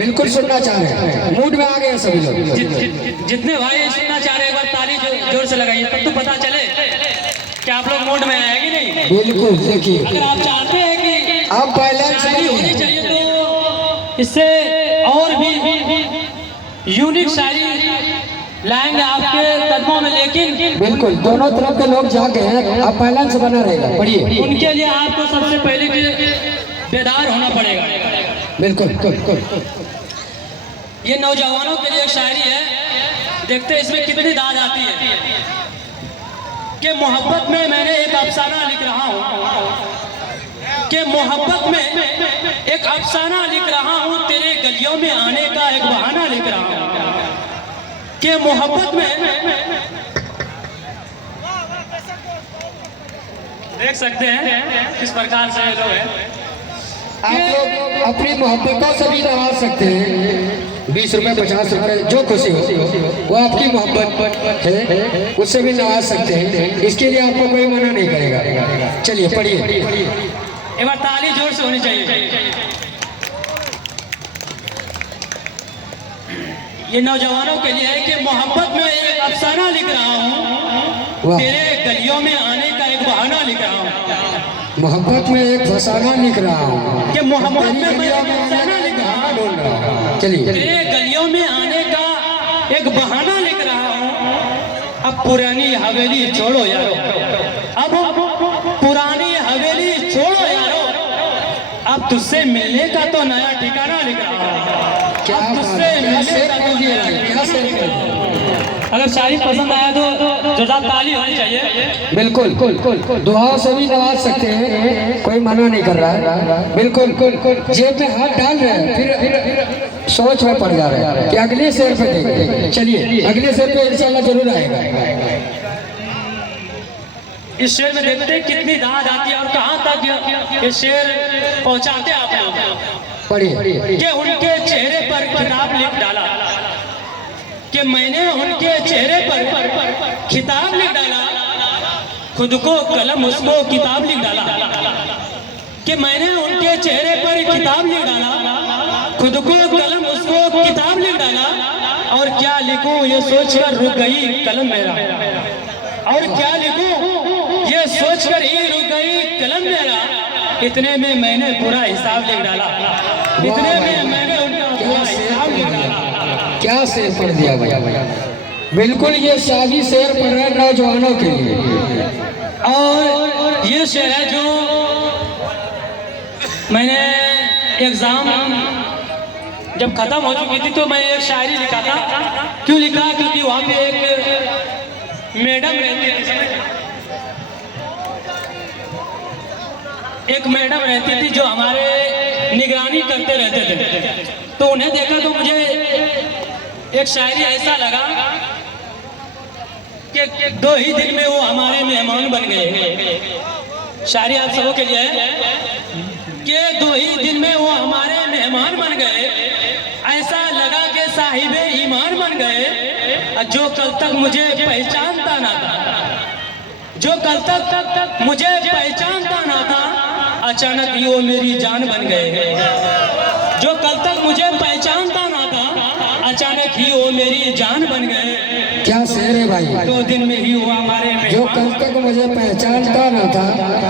बिल्कुल सुनना चाह रहे हैं, मूड में आ गए हैं सभी लोग। जितने भाई सुनना चाह रहे हैं एक बार ताली जोर से लगाइए, तब तो पता चले कि आप लोग मूड में है कि नहीं। बिल्कुल देखिए, अगर आप चाहते हैं कि आप बैलेंस शायरी होनी चाहिए तो इससे और भी यूनिक शायरी लाएंगे आपके कदमों में, लेकिन बिल्कुल दोनों तरफ के लोग जाके हैं, आप बैलेंस बना रहेगा। पढ़िए, उनके लिए आपको सबसे पहले बेदार होना पड़ेगा। बिल्कुल। ये नौजवानों के लिए शायरी है, देखते हैं इसमें कितनी दाद आती है। कि मोहब्बत में मैंने एक अफसाना लिख रहा हूँ, कि मोहब्बत में एक अफसाना लिख रहा हूँ, तेरे गलियों में आने का एक बहाना लिख रहा हूँ। कि मोहब्बत में देख सकते हैं किस प्रकार से लोग हैं। आप लोग अपनी मोहब्बतों से भी नवाज सकते हैं, 20 रुपए 50 रुपए जो खुशी हो वो आपकी मोहब्बत है, उससे भी नवाज सकते हैं। इसके लिए आपको कोई मना नहीं करेगा। चलिए पढ़िए, एक बार ताली जोर से होनी चाहिए। ये नौजवानों के लिए है कि मोहब्बत में एक अफसाना लिख रहा हूँ, तेरे गलियों में आने का एक बहाना लिख रहा हूँ। मोहब्बत में एक फसाना लिख रहा हूँ, कि मोहब्बत में मैं एक अफसाना लिख रहा हूँ, चलिए तेरे गलियों में आने का एक बहाना लिख रहा हूँ। अब पुरानी हवेली छोड़ो यारो, अब पुरानी हवेली छोड़ो यारो, अब तुझसे मिलने का तो नया ठिकाना लिख रहा हूँ। तुझसे मिलने का तो अगर शायरी पसंद आया तो जोरदार ताली होनी चाहिए। बिल्कुल दुआओं से भी नवाज सकते हैं, कोई मना नहीं कर रहा है। बिल्कुल जेब में हाथ डाल रहे हैं, फिर सोच में पड़ जा रहे हैं कि अगले शेर पे देखेंगे। चलिए अगले शेर पे इंशाल्लाह जरूर आएगा। इस शेर में देखते हैं कितनी दाद आती है और कहाँ तक ये शेर पहुँचाते आप लोग। पढ़िए, कि उनके चेहरे पर किताब लिख डाला, कि मैंने उनके चेहरे पर किताब लिख डाला, खुद को कलम उसको किताब लिख डाला। कि मैंने उनके चेहरे पर किताब लिख डाला, खुद को कलम उसको किताब लिख डाला। और क्या लिखूं ये सोचकर रुक गई कलम मेरा, और क्या लिखूं ये सोचकर ही रुक गई कलम मेरा। इतने में मैंने पूरा हिसाब लिख डाला, इतने में मैंने उनका पूरा हिसाब लिख डाला। क्या शेर पढ़ दिया भैया। बिल्कुल ये शाही शेर पढ़ रहे हैं नौजवानों के लिए। और ये शेर है जो मैंने एग्जाम जब खत्म हो चुकी थी तो मैं एक शायरी लिखा था। क्यों लिखा? क्योंकि वहाँ पे एक मैडम रहती थी, एक मैडम रहती थी जो हमारे निगरानी करते रहते थे। तो उन्हें देखा तो मुझे एक शायरी ऐसा लगा कि 2 ही दिन में वो हमारे मेहमान बन गए। शायरी आप सबों के लिए है कि 2 ही दिन में वो हमारे मेहमान बन गए। ऐसा लगा कि साहिबे ईमान बन गए। जो कल तक मुझे पहचानता ना था, जो कल तक मुझे पहचानता ना था, अचानक ही वो मेरी जान बन गए। जो कल तक मुझे पहचानता ना था, अचानक ही वो मेरी जान बन गए। क्या शेर है भाई। 2 दिन में ही वो हमारे जो कल तक मुझे पहचानता ना था,